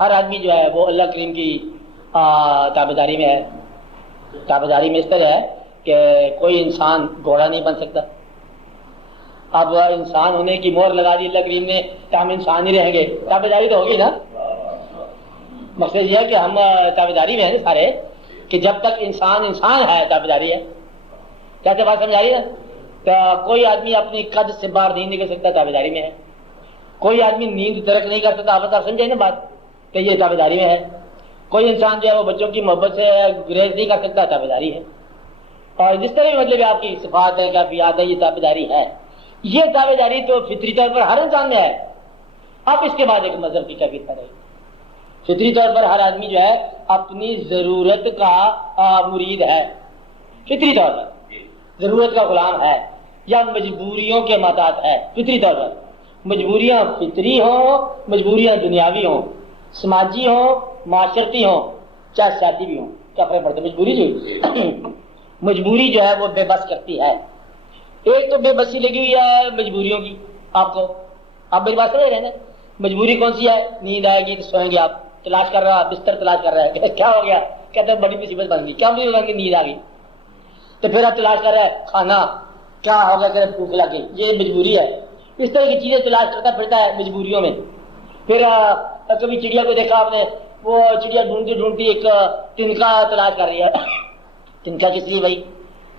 ہر آدمی جو ہے وہ اللہ کریم کی تابعداری میں ہے. تابعداری میں اس طرح ہے کہ کوئی انسان گھوڑا نہیں بن سکتا. اب انسان ہونے کی مہر لگا دی اللہ کریم نے کہ ہم انسان ہی رہیں گے, تابعداری تو ہوگی نا. مقصد یہ ہے کہ ہم تابعداری میں ہیں سارے, کہ جب تک انسان انسان ہے تابعداری ہے. کیا بات سمجھ آ رہی ہے؟ تو کوئی آدمی اپنی قد سے باہر نہیں نکل سکتا, تابعداری میں ہے. کوئی آدمی نیند ترک نہیں کر سکتا, آپ سمجھے نا بات, کہ یہ تابعداری میں ہے. کوئی انسان جو ہے وہ بچوں کی محبت سے گریز نہیں کر سکتا, تابعداری ہے. اور جس طرح مطلب آپ کی صفات ہے, کیفیات ہے, یہ تابعداری ہے. یہ تابعداری تو فطری طور پر ہر انسان میں ہے. اب اس کے بعد ایک مذہب کی کیفیت پڑے گی. فطری طور پر ہر آدمی جو ہے اپنی ضرورت کا مرید ہے, فطری طور پر ضرورت کا غلام ہے, یا مجبوریوں کے محتاط ہے. فطری طور پر مجبوریاں فطری ہوں, مجبوریاں دنیاوی ہوں, سماجی ہوں, معاشرتی ہوں, چاہے سیاسی بھی ہوں, کیا فرق پڑتا ہے؟ مجبوری جو مجبوری جو ہے وہ بے بس کرتی ہے. ایک تو بے بسی لگی ہوئی ہے مجبوریوں کی آپ کو. آپ میری بات سمجھ رہے ہیں نا؟ مجبوری کون سی ہے؟ نیند آئے گی تو سوئیں گے آپ, تلاش کر رہا, بستر تلاش کر رہا ہے, کیا ہو گیا؟ کہتے ہیں بڑی مصیبت بن گئی. کیا مصیبت بن گئی؟ نیند آ گئی. تو پھر آپ تلاش کر رہا ہے کھانا, کیا ہو گیا کہ بھوک لگی, یہ مجبوری ہے. اس طرح کی چیزیں تلاش کرتا پھرتا ہے مجبوریوں میں. پھر کبھی چڑیا کو دیکھا آپ نے, وہ چڑیا ڈھونڈتی ڈھونڈتی ایک تنکا تلاش کر رہی ہے. تنکا کس لیے بھائی؟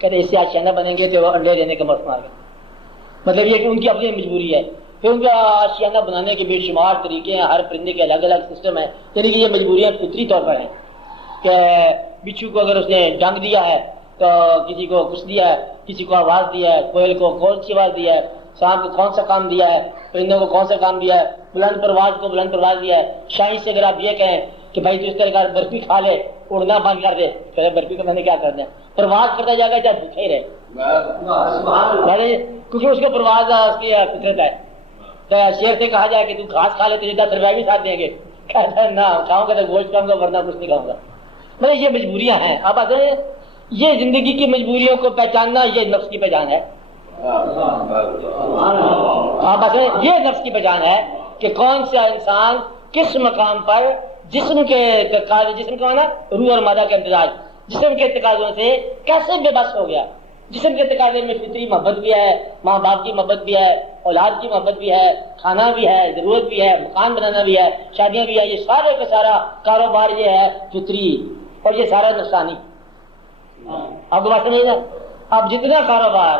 کہتے اس سے آشیانہ بنیں گے تو وہ انڈے دینے کا موسم آ گیا. مطلب یہ کہ ان کی اپنی مجبوری ہے. پھر ان کا آشیانہ بنانے کے بے شمار طریقے ہیں, ہر پرندے کے الگ الگ سسٹم ہے. یعنی کہ یہ مجبوریاں فطری طور پر ہیں کہ بچھو کو اگر اس نے ڈنگ دیا ہے تو کسی کو کچھ دیا ہے, کسی کو آواز دیا ہے, کوئل کو کون سی آواز دیا ہے, سانپ کو کون سا کام دیا ہے, پرندوں کو کون سا کام دیا ہے, بلند پرواز کو بلند پرواز دیا ہے. شاہی سے اگر آپ یہ کہیں کہ بھائی تو اس طرح کا برفی کھا لے, اڑنا بند کر دے, پھر برفی کو میں نے کیا کر دیا, پرواز کرتا جائے گا چاہے بھوکے ہی رہے, کیونکہ اس کو پرواز اس کی فطرت ہے. تو شیر سے کہا جائے کہ تو گھاس کھا لے تو 10 روپئے بھی ساتھ دیں گے, کہتا ہے نہ کھاؤں گا تو گوشت کھاؤں گا ورنہ کچھ نہیں کھاؤں گا. مطلب یہ مجبوریاں ہیں. اب آتے ہیں یہ زندگی کی مجبوریوں کو پہچاننا, یہ نفس کی پہچان ہے. آپ آتے ہیں یہ نفس کی پہچان ہے کہ کون سا انسان کس مقام پر جسم کے تقاضے, جسم کا نا روح اور مادہ کے امتزاج, جسم کے تقاضوں سے کیسے بے بس ہو گیا. جسم کے تقاضے میں فطری محبت بھی ہے, ماں باپ کی محبت بھی ہے, اولاد کی محبت بھی ہے, کھانا بھی ہے, ضرورت بھی ہے, مکان بنانا بھی ہے, شادیاں بھی ہے. یہ سارے کا سارا کاروبار یہ ہے فطری, اور یہ سارا نفسانی. آپ کو بات سمجھے نا؟ اب جتنا کاروبار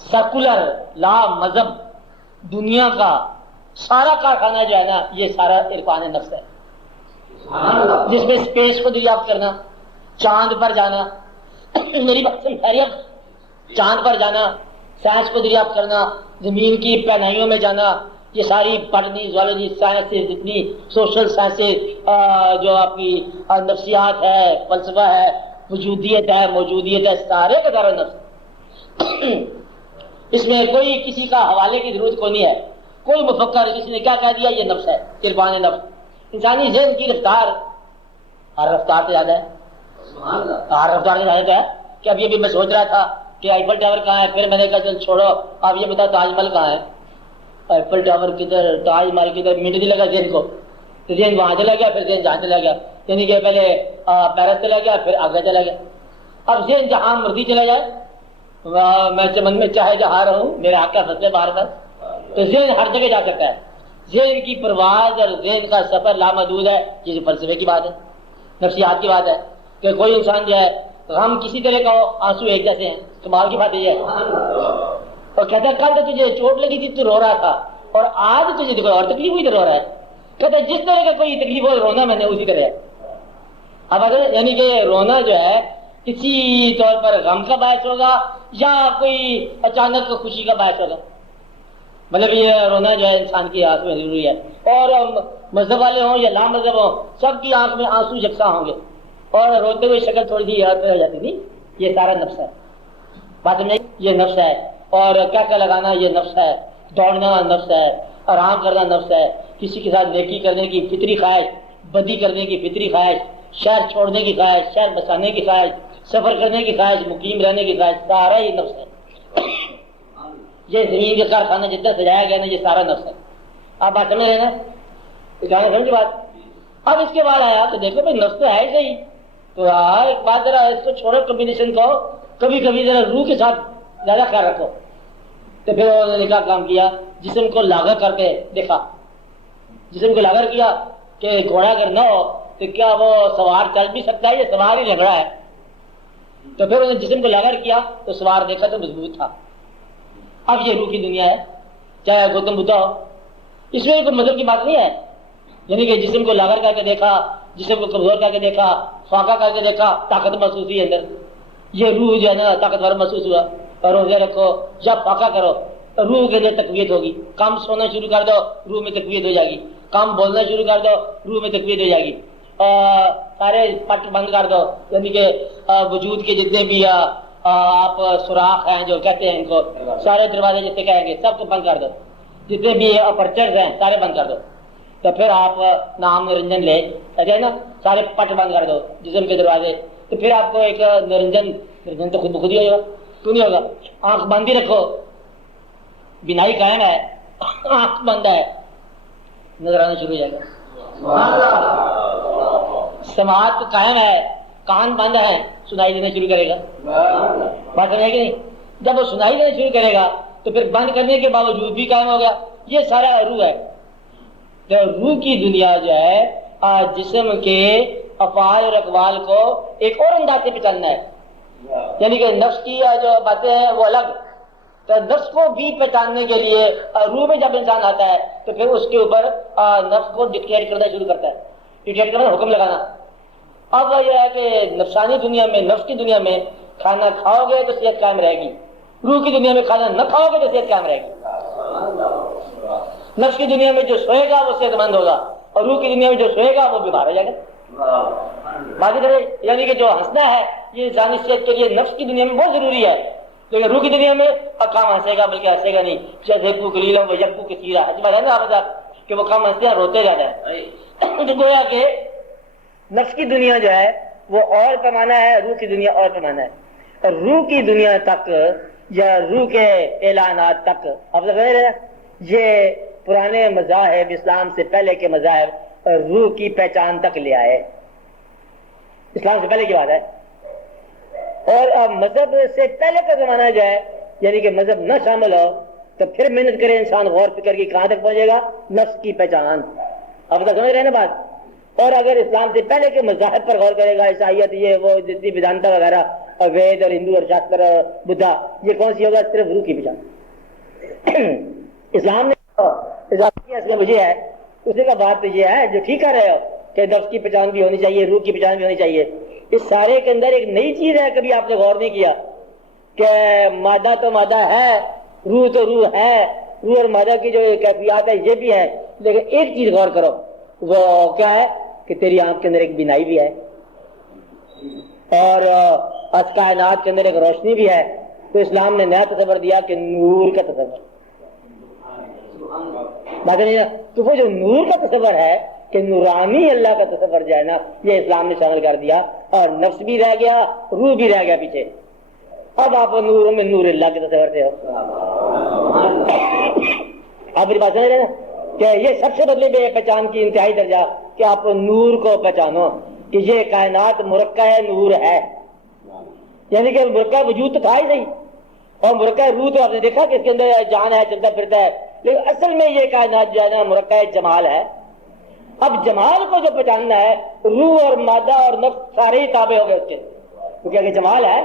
سیکولر لا مذہب دنیا کا سارا کارخانہ جو ہے نا, یہ سارا عرفان نفس ہے, جس میں اسپیس کو دریافت کرنا, چاند پر جانا. میری بات سمجھ آ رہی ہے؟ چاند پر جانا, سائنس کو دریافت کرنا, زمین کی پہنائیوں میں جانا, یہ ساری باٹنی, زوالوجی, سائنسز, جتنی سوشل سائنسز, جو آپ کی نفسیات ہے, فلسفہ ہے, وجودیت ہے, موجودیت ہے, سارے کا سارا نفس. اس میں کوئی کسی کا حوالے کی ضرورت کو نہیں ہے. کوئی مفکر کسی نے کیا کہہ دیا, یہ نفس ہے, عرفان نفس. انسانی ذہن کی رفتار ہر رفتار سے زیادہ ہے, ہر رفتار سے زیادہ ہے. کہ ابھی ابھی میں سوچ رہا تھا کہ ایفل ٹاور کہاں ہے, پھر میں نے کہا چل چھوڑو, آپ یہ بتاؤ تاج محل کہاں ہے. ایفل ٹاور کدھر, تاج محل کدھر, منٹ نہیں لگا ذہن کو, تو ذہن وہاں چلا گیا, پھر ذہن جہاں چلا گیا. یعنی کہ پہلے پیرس چلا گیا, پھر آگرہ چلا گیا. اب ذہن جہاں مرضی چلا جائے, میں چمن میں چاہے جہاں رہوں, میرے آقا فضل بار پر, تو ذہن ہر جگہ جا سکتا ہے. ذہن کی پرواز اور ذہن کا سفر لامحدود ہے. یہ فلسفے کی بات ہے, نفسیات کی بات ہے. کہ کوئی انسان جو ہے غم کسی طرح کا ہو, آنسو ایک جیسے ہیں, کمال کی بات یہ ہے. اور کہتا ہے کل تو تجھے چوٹ لگی تھی تو رو رہا تھا, اور آج تجھے کوئی اور تکلیف ہوئی تو رو رہا ہے. کہتا ہے جس طرح کا کوئی تکلیف ہو, رونا میں نے اسی طرح ہے. اب اگر یعنی کہ رونا جو ہے کسی طور پر غم کا باعث ہوگا یا کوئی اچانک خوشی کا باعث ہوگا. مطلب یہ رونا جو ہے انسان کی آنکھ میں ضروری ہے. اور مذہب والے ہوں یا لا مذہب ہوں, سب کی آنکھ میں آنسو یکساں ہوں گے, اور روتے ہوئے شکل تھوڑی سی یاد رہ جاتی تھی. یہ سارا نفس ہے. بات سمجھ, یہ نفس ہے. اور کیا لگانا یہ نفس ہے, دوڑنا نفس ہے, آرام کرنا نفس ہے, کسی کے ساتھ نیکی کرنے کی فطری خواہش, بدی کرنے کی فطری خواہش, شہر چھوڑنے کی خواہش, شہر بسانے کی خواہش, سفر کرنے کی خواہش, مقیم رہنے کی خواہش, سارا یہ نفس ہے. یہ زمین کا کارخانہ جتنا سجایا گیا نا, یہ سارا نفس ہے. آپ بات سمجھ رہے ہیں نا؟ سمجھ بات. اب اس کے بعد آیا تو دیکھو بھائی نفس تو ہے ہی صحیح، تو ایک بات ذرا اس کو چھوڑو کمبینیشن کو، کبھی کبھی ذرا روح کے ساتھ زیادہ خیال رکھو۔ تو پھر انہوں نے کیا کام کیا، جسم کو لاغر کر کے دیکھا، جسم کو لاغر کیا کہ گھوڑا اگر نہ ہو تو کیا وہ سوار چل بھی سکتا ہے یا سوار ہی لگڑا ہے؟ تو پھر انہوں نے جسم کو لاغر کیا تو سوار دیکھا تو مضبوط تھا۔ اب یہ روح کی دنیا ہے، چاہے گوتم بدھا ہو، اس میں کوئی مطلب کی بات نہیں ہے، یعنی کہ جسم کو لاغر کر کے دیکھا، جسم کو کمزور کر کے دیکھا، فاقہ کر کے دیکھا، طاقت محسوس ہوئی اندر، یہ روح جو ہے نا طاقتور محسوس ہوا۔ اور روزے رکھو یا فاقہ کرو، روح کے لیے تقویت ہوگی، کام سونا شروع کر دو روح میں تقویت ہو جائے گی، کام بولنا شروع کر دو روح میں تقویت ہو جائے گی، سارے پٹ بند کر دو، یعنی کہ وجود کے جتنے بھی آپ سوراخ ہیں جو کہتے ہیں ان کو، سارے دروازے جتنے کہیں گے سب کو بند کر دو، جتنے بھی اپرچرز ہیں سارے بند کر دو، تو پھر آپ نام نرنجن لے ہے نا، سارے پٹ بند کر دو جسم کے دروازے، تو پھر آپ کو ایک نرنجن تو خود بخود ہی ہوگا، کیوں نہیں ہوگا؟ آنکھ بند ہی رکھو، بینائی قائم ہے، آنکھ بند ہے، نظر آنا شروع ہو جائے گا، سماعت قائم ہے، کان بند ہے، سنائی دینا شروع کرے گا، بات سمجھے کہ نہیں؟ جب وہ سنائی دینا شروع کرے گا تو پھر بند کرنے کے باوجود بھی قائم ہو گیا، یہ سارا روح ہے۔ تو روح کی دنیا جو ہے جسم کے افعال اور اقوال کو ایک اور انداز سے پہچاننا ہے، یعنی کہ نفس کی جو باتیں ہیں وہ الگ، تو نفس کو بھی پہچاننے کے لیے روح میں جب انسان آتا ہے تو پھر اس کے اوپر نفس کو ڈکٹیٹ کرنا شروع کرتا ہے، ڈکٹیٹ کرنا حکم لگانا۔ اب یہ ہے کہ نفسانی دنیا میں، نفس کی دنیا میں کھانا کھاؤ گے تو صحت قائم رہے گی، روح کی دنیا میں کھانا نہ کھاؤ گے تو صحت قائم رہے گی۔ نفس کی دنیا میں جو سوئے گا وہ صحت مند ہوگا، اور روح کی دنیا میں جو سوئے گا وہ بیمار ہو جائے گا۔ یعنی کہ جو ہنسنا ہے یہ ذہنی صحت کے لیے نفس کی دنیا میں بہت ضروری ہے، لیکن روح کی دنیا میں کام ہنسے گا بلکہ ہنسے گا نہیں، جیسے کلیلوں وہ یکو کثیرا، اچھی بات ہے نا آپ کہ وہ کام ہنستے ہیں روتے جاتا ہے، تو گویا کہ نفس کی دنیا جو ہے وہ اور پیمانہ ہے، روح کی دنیا اور پیمانہ ہے، اور روح کی دنیا تک یا روح کے اعلانات تک آپ لوگ یہ پرانے مذاہب، اسلام سے پہلے کے مذاہب روح کی پہچان تک لے آئے، اسلام سے پہلے کی بات ہے۔ اور مذہب سے پہلے کا زمانہ جو ہے، یعنی کہ مذہب نہ شامل ہو تو پھر محنت کرے انسان غور فکر کی، کہاں تک پہنچے گا؟ نفس کی پہچان، آپ تک سمجھ رہے ہیں نا بات؟ اور اگر اسلام سے پہلے کے مذاہب پر غور کرے گا، عیسائیت یہ وہ جتنی ویدانتا وغیرہ اور وید اور ہندو اور شاستر اور بدھا، یہ کون سی ہوگا؟ صرف روح کی پہچان۔ اسلام نے اس میں مجھے ہے اسی کا بات تو یہ ہے جو ٹھیک کر رہے ہو کہ نفس کی پہچان بھی ہونی چاہیے، روح کی پہچان بھی ہونی چاہیے، اس سارے کے اندر ایک نئی چیز ہے، کبھی آپ نے غور نہیں کیا کہ مادہ تو مادہ ہے، روح تو روح ہے، روح اور مادہ کی جو کیفیات ہے یہ بھی ہے، لیکن ایک چیز غور کرو، وہ کیا ہے کہ تیری آنکھ کے اندر ایک بینائی بھی ہے، اور اس کائنات کے اندر ایک روشنی بھی ہے۔ تو اسلام نے نیا تصور دیا کہ نور کا تصور، تو وہ جو نور کا تصور ہے کہ نورانی اللہ کا تصور جو ہے نا، یہ اسلام نے شامل کر دیا، اور نفس بھی رہ گیا، روح بھی رہ گیا پیچھے۔ اب آپ نور میں نور اللہ کے تصور سے ہو۔ آپ میری بات سمجھ رہے ہیں نا کہ یہ سب سے بدلے بے پہچان کی انتہائی درجہ کہ آپ نور کو پہچانو کہ یہ کائنات مرکہ نور ہے، یعنی کہ مرکہ وجود تو تھا ہی نہیں، اور مرکہ روح تو آپ نے دیکھا کہ اس کے اندر جان ہے، چلتا پھرتا ہے، لیکن اصل میں یہ کائنات جو ہے نا مرکہ جمال ہے۔ اب جمال کو جو پہچاننا ہے، روح اور مادہ اور نفس سارے ہی تابع ہو گئے اس کے، کیونکہ آگے جمال ہے،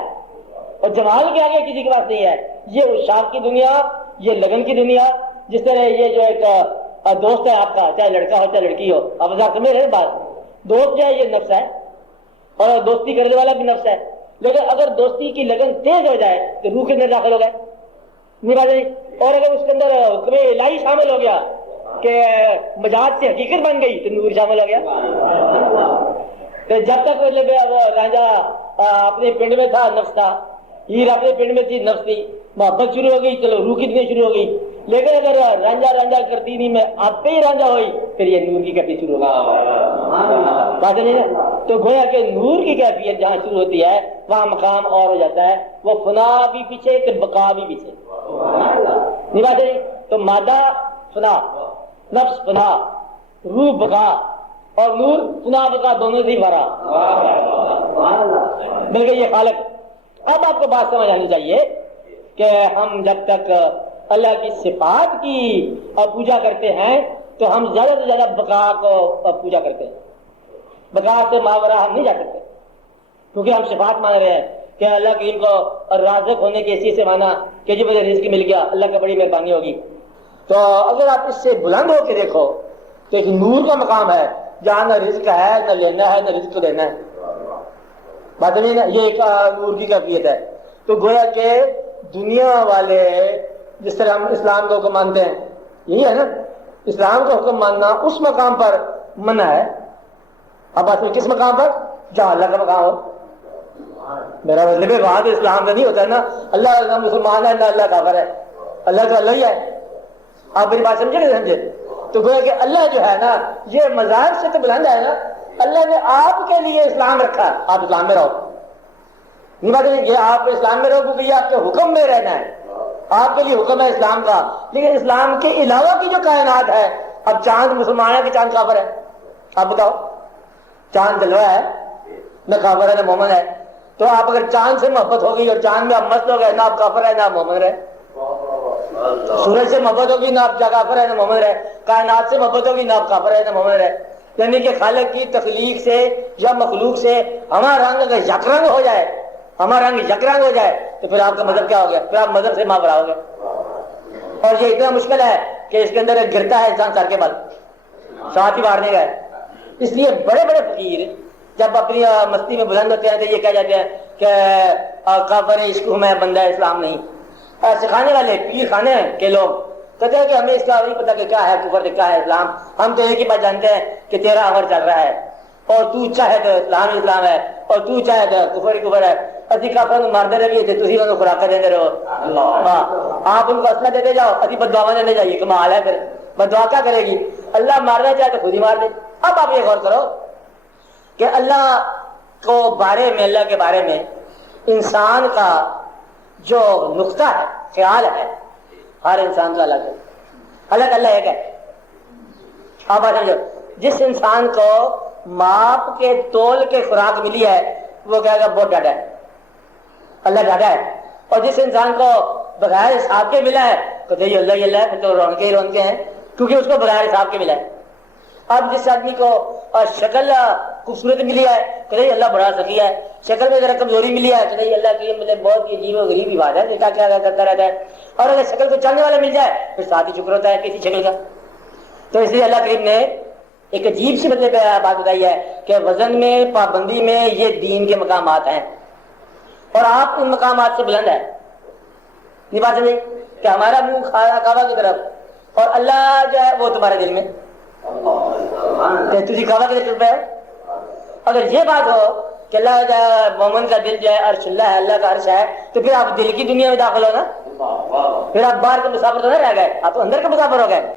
اور جمال کے آگے کسی کے پاس نہیں ہے۔ یہ اشاق کی دنیا، یہ لگن کی دنیا، جس طرح یہ جو ایک دوست ہے آپ کا، چاہے لڑکا ہو چاہے لڑکی ہو، آپ سمجھ رہے ہیں بات، دوست جو ہے یہ نفس ہے، اور دوستی کرنے والا بھی نفس ہے، لیکن اگر دوستی کی لگن تیز ہو جائے تو روح کے اندر داخل ہو گئے، اور اگر اس کے اندر حکم الہی شامل ہو گیا کہ مجاز سے حقیقت بن گئی تو نور شامل ہو گیا۔ تو جب تک وہ رانجھا اپنے پنڈ میں تھا نفس تھا، ہیر اپنے پنڈ میں تھی نفس تھی، محبت شروع ہو گئی، چلو روح کی دنیا شروع ہو گئی، لیکن اگر رانجھا کرتینی میں آپ پہ ہی رانجھا ہوئی پھر یہ نور کی کیفیت شروع ہوگی۔ نہیں تو گویا کہ نور کی کیفیت جہاں شروع ہوتی ہے وہاں مقام اور ہو جاتا ہے، وہ فنا بھی پیچھے تو بقا بھی پیچھے، نہیں بات ہے؟ تو مادہ فنا، نفس فنا، روح بقا، اور نور چناب کا دونوں سے بھرا، بلکہ یہ خالق۔ اب آپ کو بات سمجھ آنی چاہیے کہ ہم جب تک اللہ کی صفات کی پوجا کرتے ہیں تو ہم زیادہ سے زیادہ بقا کو پوجا کرتے ہیں، بقا سے ماورا ہم نہیں جا سکتے، کیونکہ ہم صفات مان رہے ہیں کہ اللہ کریم کو رازق ہونے کی اسی سے مانا کہ جب مجھے رزق مل گیا اللہ کا بڑی مہربانی ہوگی۔ تو اگر آپ اس سے بلند ہو کے دیکھو تو ایک نور کا مقام ہے جہاں نہ رزق ہے نہ لینا ہے نہ رزق کو دینا ہے، بات نہیں نا، یہ ایک نور کی کیفیت ہے۔ تو گویا کہ دنیا والے جس طرح ہم اسلام کو حکم مانتے ہیں، یہی ہے نا، اسلام کو حکم ماننا اس مقام پر منع ہے۔ اب بات میں کس مقام پر؟ جہاں اللہ کا مقام ہو۔ میرا مطلب ہے وہاں تو اسلام کا نہیں ہوتا ہے نا، اللہ مسلمان ہے، اللہ کافر ہے، اللہ تو اللہ ہی ہے۔ آپ میری بات سمجھے کہ سمجھے؟ تو گویا کہ اللہ جو ہے نا یہ مذاہب سے تو بلند ہے نا، اللہ نے آپ کے لیے اسلام رکھا، آپ اسلام میں رہو، نہیں بات نہیں، یہ آپ اسلام میں رہو کیونکہ یہ آپ کے حکم میں رہنا ہے، آپ کے لیے حکم ہے اسلام کا۔ لیکن اسلام کے علاوہ کی جو کائنات ہے، اب چاند مسلمان ہے کہ چاند کافر ہے؟ آپ بتاؤ، چاند جلوہ ہے، نہ کافر ہے نہ مومن ہے۔ تو آپ اگر چاند سے محبت ہوگی اور چاند میں آپ مست ہو گئے، نہ آپ کافر ہے نہ آپ مومن رہے۔ سورج سے محبت ہوگی نہ آپ کافر ہے نہ مومن رہے، کائنات سے محبت ہوگی نہ آپ کافر ہے نہ مومن رہے۔ یعنی کہ خالق کی تخلیق سے یا مخلوق سے ہمارا رنگ اگر یک رنگ ہو جائے، ہمارا رنگ یک رنگ ہو جائے تو پھر آپ کا مذہب کیا ہو گیا؟ پھر آپ مذہب سے ماورا ہو گئے۔ اور یہ اتنا مشکل ہے کہ اس کے اندر ایک گرتا ہے انسان سر کے بل، ساتھ ہی مارنے کا ہے۔ اس لیے بڑے بڑے فقیر جب اپنی مستی میں بلند ہوتے ہیں تو یہ کہہ جاتے ہیں کہ کافر عشق ہوں میں بندہ اسلام نہیں۔ سکھانے والے پیر خانے کے لوگ کہتے ہیں کہ ہمیں اس کا نہیں پتا کہ کیا ہے کفر کیا ہے اسلام، ہم تو ایک ہی بات جانتے ہیں کہ تیرا امر چل رہا ہے اور تو چاہے تو اسلام ہی اسلام ہے اور تو چاہے تو کفر ہی کفر ہے۔ اسی کافر کو مارتے رہیے تو تھی انہوں خوراک دیتے رہو، آپ ان کو اسلحہ دیتے جاؤ، اسی بددعا دینے جائیے، کمال ہے، پھر بددعا کیا کرے گی؟ اللہ مارنا چاہے تو خود ہی مار دے۔ اب آپ یہ غور کرو کہ اللہ کو بارے میں، اللہ کے بارے میں انسان کا جو نقطہ ہے، خیال ہے، ہر انسان کا الگ ہے، الگ اللہ ایک ہے۔ آپ بات سمجھو، جس انسان کو ماپ کے تول کے خوراک ملی ہے وہ کہے گا بہت ڈاڈا ہے، اللہ ڈاڈا ہے۔ اور جس انسان کو بغیر حساب کے ملا ہے کہتے ہیں اللہ ہی اللہ ہے، پھر تو رونقیں ہی رونقیں ہیں کیونکہ اس کو بغیر حساب کے ملا ہے۔ اب جس آدمی کو شکل خوبصورت ملی ہے کہ نہیں اللہ بڑا سخی ہے، شکل میں ذرا کمزوری ملی ہے کہ نہیں اللہ کی مطلب بہت عجیب و غریب ہی بات ہے، دیکھا کیا کرتا رہتا ہے۔ اور اگر شکل کو چلنے والا مل جائے پھر ساتھ ہی شکر ہوتا ہے کسی شکل کا۔ تو اس لیے اللہ کریم نے ایک عجیب سی مطلب بات بتائی ہے کہ وزن میں، پابندی میں یہ دین کے مقامات ہیں اور آپ ان مقامات سے بلند ہے۔ یہ بات سمجھے کہ ہمارا منہ کعبہ کی طرف اور اللہ جو ہے وہ تمہارے دل میں، تجھے کعبہ کی طرف ہے۔ اگر یہ بات ہو کہ اللہ جو ہے مومن کا دل جو ہے عرش اللہ ہے، اللہ کا عرش ہے، تو پھر آپ دل کی دنیا میں داخل ہو نا، پھر آپ باہر کے مسافر تو نہیں رہ گئے، آپ تو اندر کے مسافر ہو گئے۔